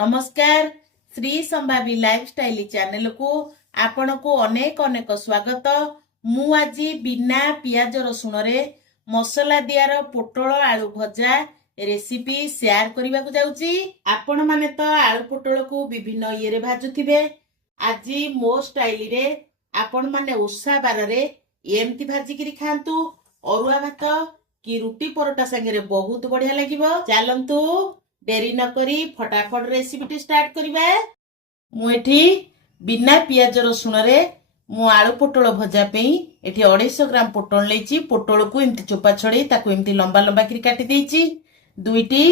नमस्कार Shri संभावी lifestyle channel को आपण को अनेक अनेक स्वागत। मु आज बिना पियाज रसुण रे मसला दियार पोटल आलू भजा रेसिपी शेयर करने को जाउची। आपण माने तो आलू पोटल को विभिन्न ये रे भाजुथिबे। आज मो स्टाइल रे आपण माने ओसा बार रे एमती भाजी करी खांतु। अरुआ भात कि रुटी परोटा संगे रे बहुत बढ़िया लागिबो। चलंतु डेरी न करी फटाफट रेसिपी स्टार्ट करिबा। मु एठी बिना पियाज रसुण रे मु आलू पोटल भजा पेई एठी 250 ग्राम पोटल लेची। पोटल को एमती चोपा छड़े ताकू एमती लंबा लंबा करी काटी देची। दुईटी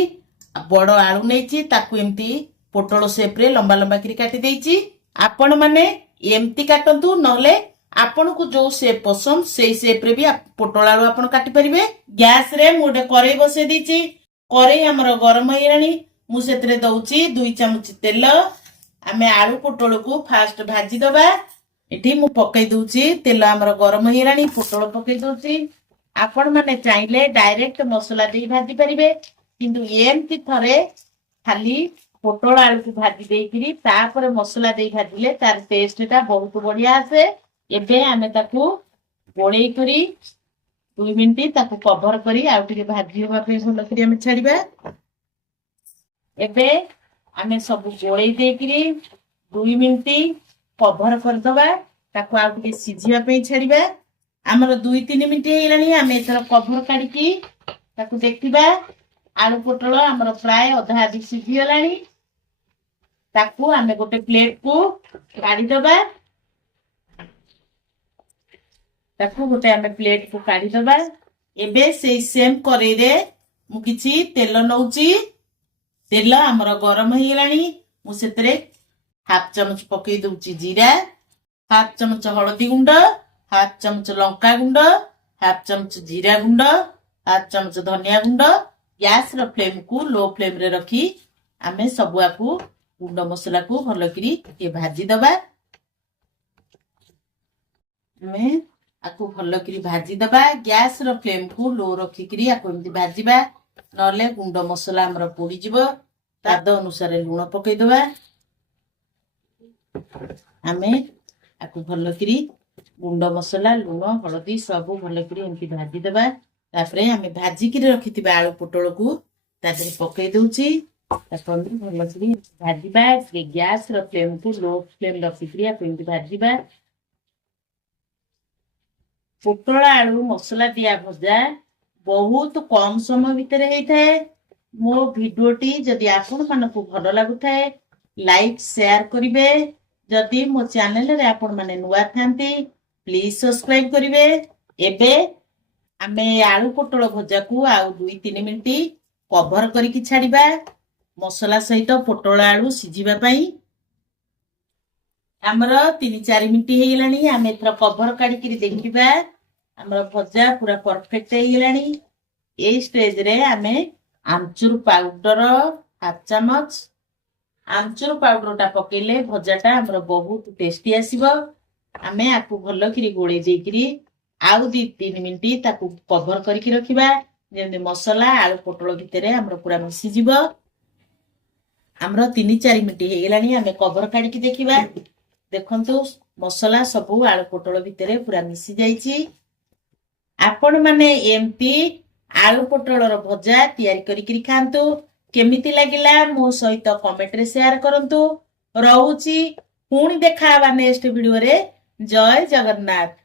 बड़ आलू नेची ताकू एमती पोटल शेप रे लंबा लंबा करी काटी देची। आपण माने एमती काटंतु नले आपण को जो शेप पसंद सेई शेप रे भी पोटल आलू आपण काटी परिबे। गैस रे मु डे करेई बसे दीची। करेई हमर गरम हेरानी मु सेतरे दउची 2 चमच तेल। आमे आलू पोटल को फास्ट भाजी दबा। एठी मु पकई दउची तेल हमर गरम हेरानी पोटल पकई दउची। आपण माने चाहिले डायरेक्ट मसाला दे भाजी परिबे किंतु एमती थरे खाली पोटल आलू को भाजी देइकरी तापर मसाला दे भाजिले तार टेस्टटा बहुत बढ़िया आसे। एबे आमे ताकू गोळेई करी 2 मिनिट ताकू कवर करी आउ टिके भाजी होबा पे भलो करी आमे छाड़ीबा। एबे आमे सब गोळेई देकरी 2 मिनिट कवर कर दबा ताकू आउ टिके सिझिबा पे छाड़ीबा। हमर 2-3 मिनिट हेलानी आमे एथर कवर काढी की ताकू देखिबा। आलू पोटल हमर प्राय आधा आधी सिझी गलानी। ताकू आमे गोटे प्लेट को काढी दबा। ताकू गोटे आमे प्लेट को काढी दबा। एबे से सेम करे रे मु किछि तेल नउची। तेल हमर गरम हे गलानी मु सेतरे हाफ चमच पकई दउची जीरा, हाफ चमच हळदी गुंड, हाफ चमच लंका गुंड, हाफ चमच जीरा गुंड, हाफ चमच धनिया गुंड। गैस रो फ्लेम को लो फ्लेम रे रखी आमे सबुआ को गुंड मसला को भलो करी के भाजी दबा। मैं आकु भलो करी भाजी दबा। गैस रो फ्लेम को लो रखी करी आकु एमती भाजीबा नले गुंड मसला हमर पोड़ी जिवो। स्वाद अनुसार लूण पकई दबा। आमे आकु भलो करी गुंड मसला लूण हळदी सब भलो करी एमती भाजी दबा। तापरे आमे भाजी करी रखितिबा आलू पोटल को तादरे पकई दउची। तापर भलो करी भाजीबा। गैस रो फ्लेम को लो फ्लेम रखी करी आकु एमती भाजीबा। पोटल आलू मसला दिया भजा बहुत कम समय भितर हेइथाए। मो भिडियोटी जदि आपण मानकु भलो लागुथाए लाइक शेयर करिवे। जदि मो चैनल रे आपण माने नुवा थांती प्लीज सब्सक्राइब करिवे। एबे आमे आलू पोटल भजा को आउ 2-3 मिनिट कवर करिकि छाड़ीबा मसला सहित पोटल आलू सिझिबा पई। हमर 3-4 मिनिट हे गेलानी। आमे एथरा कवर काढी करी देखिबा हमर भजा पूरा perfect hey Gelani. A stage रे आमे आमचूर पाउडर हाफ चमच। आमचूर पाउडर टा पकेले भजाटा हमर बहुत टेस्टी आसीबो। आमे आकु भलो करी गोळे देकरी आउ 2-3 मिनिट ताकू कवर करिकि रखिबा जेंदे मसला आलू पोटल भितरे हमर पूरा मिसी जिवो। हमर 3-4 मिनिट हे गेलानी। आमे कवर काढी कि देखिबा। देखंतु मसला सब आलू पोटल भितरे पूरा मिसी जाईची। आपण माने एमती आलू पोटल रो भजा तयारी करिकि खांतु। केमिति लागिला मो सहित कमेंट रे शेयर करंतु। रहूची पुणी देखा नेक्स्ट वीडियो रे। जय जगन्नाथ।